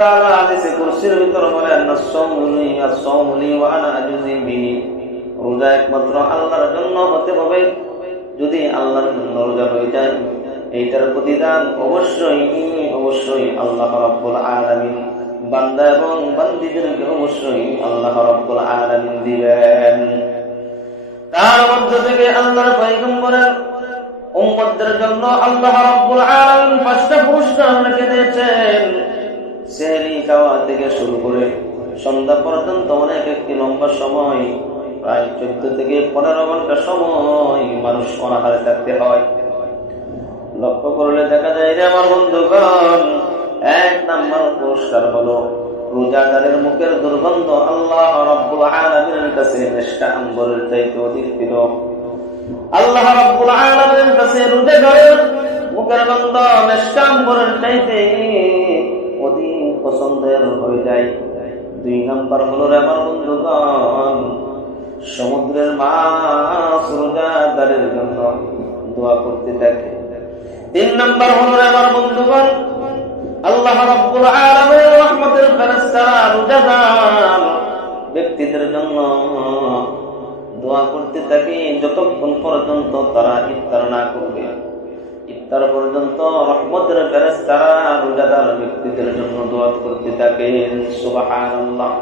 তাআলা হাদিসে কুরসির ভিতর বলেন আস-সাওমু লি ওয়া আনা আজজি বিহি, রোজা একমাত্র আল্লাহর জন্য হতে হবে। যদি আল্লাহর জন্য রোজা হয়ে যায়, এইটার প্রতিদান অবশ্যই আল্লাহ রাব্বুল আলামিন বান্দা এবং বান্দীদেরকে অবশ্যই আল্লাহ রাব্বুল আলামিন দিবেন। তার মধ্য থেকে আল্লাহর পয়গম্বরের উম্মতদের জন্য আল্লাহ রাব্বুল আলামিন 5টা পুরস্কার রেখে দিয়েছেন। সেহরি খাওয়া থেকে শুরু করে সন্ধ্যা পর্যন্ত অনেক একটি লম্বা সময়, প্রায় 14 থেকে 15 ঘন্টা সময় মানুষ অনাহারে থাকতে হয়। লক্ষ্য করলে দেখা যায় যে আমার বন্ধুগণ, 1 নাম্বার পুরস্কার হলো রোজাদারের মুখের দুর্গন্ধ আল্লাহ রাব্বুল আলামিনের কাছে মেশকা আম্বরের চাইতে অধিক প্রিয়। আল্লাহ রাব্বুল আলামিনের কাছে রোজাদারের মুখের গন্ধ মেশকা আম্বরের চাইতে অধিক পছন্দের হয়ে যায়। 2 নাম্বার হলো আমার বন্ধুগণ, সমুদ্রের মাছ রোজাদারের জন্য দোয়া করতে থাকে। 3 নাম্বার হলো আমার বন্ধুগণ, আল্লাহ রাব্বুল আলামিনের রহমতের ফেরেশতারা রোজাদার ব্যক্তিদের জন্য দোয়া করতে থাকে যতক্ষণ পর্যন্ত তারা ইফতার না করবে। ইফতার পর্যন্ত রহমতের ফেরেশতারা রোজাদার ব্যক্তিদের জন্য দোয়া করতে থাকেন। সুবহানাল্লাহ।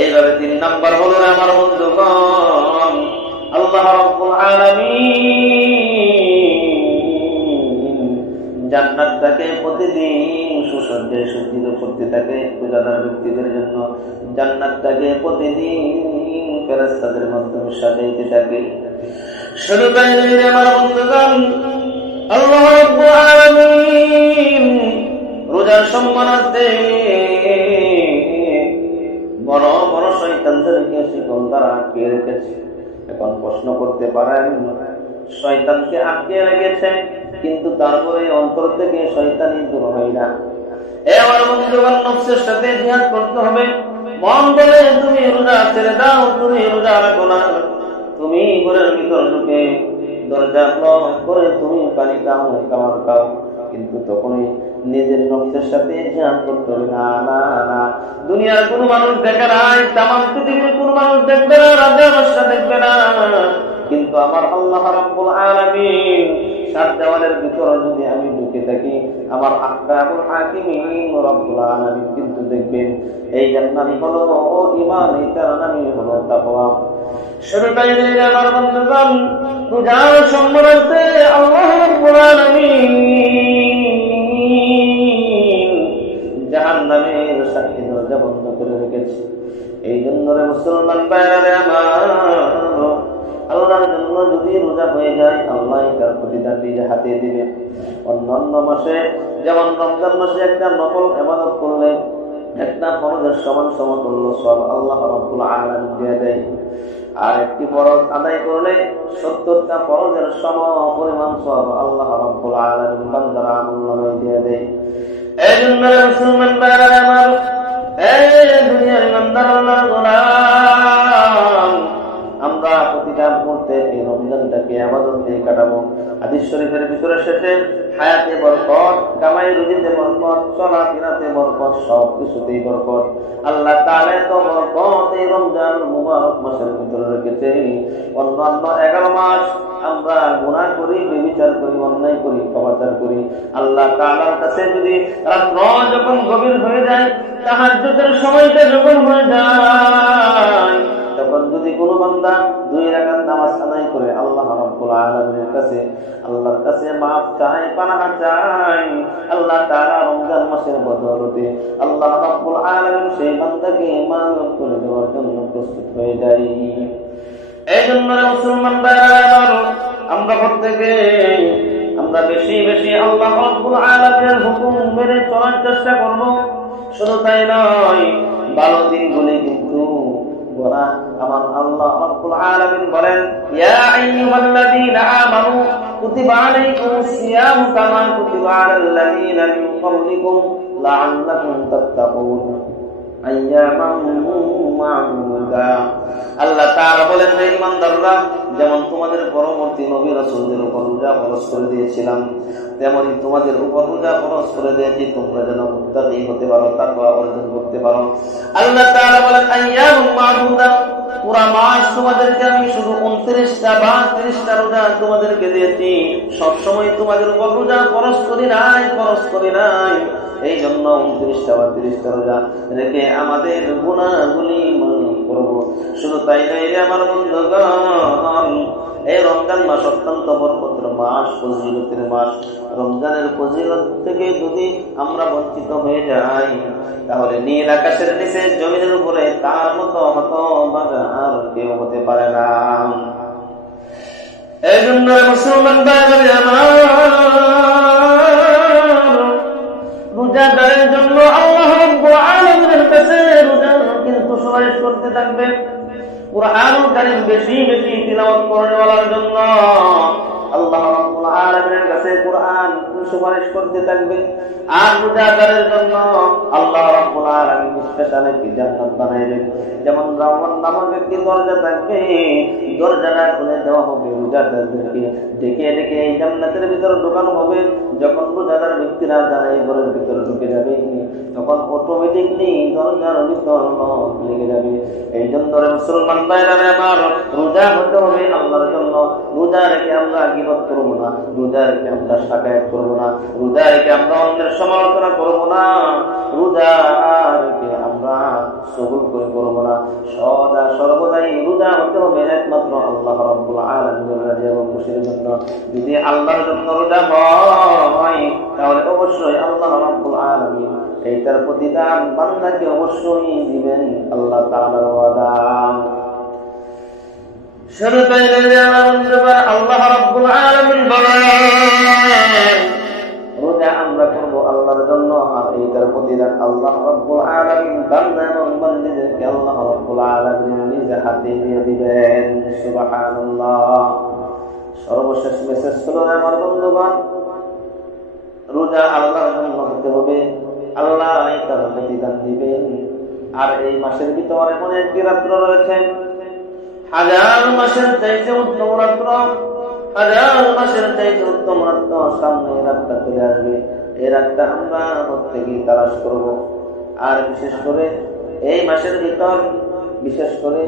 এইভাবে 3 নাম্বার হলো আমার বন্ধুগণ, আল্লাহ রাব্বুল আলামিন জান্নাতটাকে প্রতিদিন সুসজ্জায় সজ্জিত করতে থাকে রোজাদার ব্যক্তিদের জন্য। জান্নাতটাকে প্রতিদিন ফেরেশতাদের মাধ্যমে সাজাইতে থাকে। শুধু তাই নয় আমার বন্ধুগণ, আল্লাহ রাব্বুল আলামিন রোজার সম্মানার্থে বড় বড় শয়তানদেরকে শিকল দ্বারা আটকে রেখেছে। এখন প্রশ্ন করতে পারেন, শয়তানকে আটকে রেখেছে কিন্তু তারপরে অন্তর থেকে শয়তানি দূর হয় না। আমার বন্ধুগণ, নফসের সাথে জিহাদ করতে হবে। মন বলে তুমি রোজা ছেড়ে দাও, তুমি রোজা রাখো না। তুমি ঘরের ভিতর ঢুকে দরজা লক করে তুমি পানি খাও, খাবার খাও, কিন্তু তখনই নিজের নফসের সাথে জিহাদ করতে হবে। না না না, দুনিয়ার কোনো মানুষ দেখে নাই, তামাম পৃথিবীর কোনো মানুষ দেখবে না, রাজা বাদশা দেখবে না, কিন্তু আমার আল্লাহ রাব্বুল আলামিন 7 দেওয়ালের ভিতরে যদি আমি ঢুকে থাকি, আমার আহকামুল হাকিমিন রাব্বুল আলামিন কিন্তু দেখবেন। এই জান্নাতই হলো ঈমান, এইটার নামই হলো তাকওয়া। শুরুটাই আমার বন্ধুগণ, রোজার সম্মানার্থে আল্লাহ রাব্বুল আলামিন জাহান্নামের 7টি দরজা বন্ধ করে রেখেছে। এই জন্য রে মুসলমান ভাইরা আমার, আল্লাহর জন্য যদি রোজা হয়ে যায়, আল্লাহ তার প্রতিদান নিজে হাতে দিবে। অন্যান্য মাসে যেমন রমজান মাসে একটা নফল ইবাদত করলে একটা ফরজের সমান সমতুল্য সব আল্লাহ রাব্বুল আলামিন দিয়ে দেয়। আর একটি ফরজ আদায় করলে 70টা ফরজের সম পরিমাণ সব আল্লাহ রাব্বুল আলামিন বান্দার আমলনামায় দিয়ে দেয়। এই জন্য মুসলমান ভাইরা আমার, এই দুনিয়ার ইমানদার আল্লাহর গোলাম, আমরা প্রতিটা মুহূর্তে এই রমজানটাকে ইবাদত দিয়ে কাটাবো। হাদিস শরীফের ভিতরে শেষে হায়াতে বরকত, কামাই রুজিতে বরকত, চলাফেরাতে বরকত, সব কিছুতেই বরকত। আল্লাহ তাআলা তো বরকত এই রমজান মুবারক মাসের ভিতরে রেখেছে। অন্যান্য 11 মাস আমরা গুনাহ করি, ব্যভিচার করি, অন্যায় করি, পাপাচার করি। আল্লাহ তাআলার কাছে যদি রাত্র যখন গভীর হয়ে যায়, তাহাজ্জুদের সময়টা যখন হয়ে যায়, তখন যদি কোনো বান্দা 2 রাকাত নামাজ আদায় করে আল্লাহ রাব্বুল আলামিনের কাছে, আল্লাহর কাছে মাফ চায়, পানাহ চায়, আল্লাহ তাআলা রমজান মাসের বদৌলতে আল্লাহ রাব্বুল আলামিন সেই বান্দাকে মাফ করে দেওয়ার জন্য প্রস্তুত হয়ে যায়। এই জন্য মুসলমান ভাইরা, আমরা প্রত্যেকে আমরা বেশি বেশি আল্লাহ রাব্বুল আলামিনের হুকুম মেনে চলার চেষ্টা করব। শুধু তাই নয়, ভালো দিনগুলি কিন্তু আমার আল্লাহ রাব্বুল আলামিন বলেন, ইয়া আইয়ুহাল্লাযীনা আমানু কুতিবা আলাইকুমুস সিয়ামু কামা কুতিবা আলাল লাযীনা মিন ক্বাবলিকুম লাআল্লাকুম তাত্তাকুন। আল্লাহ তাআলা বলেন, হে ঈমানদাররা, যেমন তোমাদের পরবর্তী নবী রাসূলদের উপর রোজা ফরজ করে দিয়েছিলাম, তেমনি তোমাদের উপর রোজা ফরজ করে দিয়েছি, তোমরা যেন মুত্তাকী হতে পারো, তাকওয়া অর্জন করতে পারো। আল্লাহ তাআলা বলেন, আইয়ামুম মা'দুদা, পুরা মাস তোমাদেরকে আমি শুধু 29টা বা 30টা রোজা তোমাদেরকে দিয়েছি, সবসময় তোমাদের উপর রোজা ফরজ করি নাই। এই জন্য 29টা বা 30টা রোজা রেখে আমাদের গুনাহগুলি মাফ করব। শুধু তাই নয় রে আমার বন্ধুগণ, এই রমজান মাস অত্যন্ত বরকতের মাস, ফজিলতের মাস। রমজানের ফজিলত থেকে যদি আমরা বঞ্চিত হয়ে যাই, তাহলে নীল আকাশের নিচে জমিনের উপরে তার মতো হতভাগা আর কেউ হতে পারে না। এই জন্য মুসলমান ভাইরা আমার, রোজাদারের জন্য আল্লাহ রাব্বুল আলামিনের কাছে রোজা কিন্তু সুপারিশ করতে থাকবে। কুরআনুল কারীম বেশি বেশি তিলাওয়াত করার জন্য আল্লাহ রাব্বুল আলামিনের কাছে কুরআন সুপারিশ করতে থাকবে। আর রোজাদারের জন্য আল্লাহ রাব্বুল আলামিন স্পেশাল একটি জান্নাত বানাইবেন। যেমন রাওয়ান নামক একটি দরজা থাকবে, দরজাটা খুলে দেওয়া হবে রোজাদারদেরকে, ডেকে ডেকে এই জান্নাতের ভিতরে ঢোকানো হবে। যখন রোজাদার ব্যক্তিরা যারা এই ঘরের ভিতরে ঢুকে যাবে, তখন অটোমেটিকলি দরজার ভিতর লক লেগে যাবে। এই জন্য মুসলমান ভাইরা আমার, রোজা হতে হবে আল্লাহর জন্য। রোজা রেখে আমরা গীবত করবো না, রোজা রেখে আমরা শাকায়াত করবো না, রোজা রেখে আমরা অন্যের সমালোচনা করবো না, রোজা রেখে আমরা সবুর করে করবো না। সদা সর্বদাই রোজা হতে হবে একমাত্র আল্লাহ রাব্বুল আলামিনের রাজি এবং খুশির জন্য। যদি আল্লাহর জন্য রোজা হয়, তাহলে অবশ্যই আল্লাহ রাব্বুল আলামিন এইটার প্রতিদান বান্দাকে অবশ্যই দিবেন, আল্লাহ তাআলার ওয়াদা। আল্লাহ রাব্বুল আলামিন বলেন, রোজা আমরা করবো আল্লাহর জন্য, আর এইটার প্রতিদান আল্লাহ রাব্বুল আলামিন বান্দা এবং বান্দীদেরকে আল্লাহ রাব্বুল আলামিন নিজে হাতে দিয়ে দিবেন। সুবহানাল্লাহ। সর্বশেষ মেসেজ হলো আমার বন্ধুগণ, রোজা আল্লাহর জন্য হতে হবে, আল্লাহ এইটার প্রতিদান দিবেন। আর এই মাসের ভিতরে এমন একটি রাত্র রয়েছে, হাজার মাসের চাইতে উত্তম রাত্র, হাজার মাসের চাইতে উত্তম রাত্র সামনে রাতটা চলে আসবে। এই রাতটা আমরা প্রত্যেকেই তালাশ করব। আর বিশেষ করে এই মাসের ভিতর, বিশেষ করে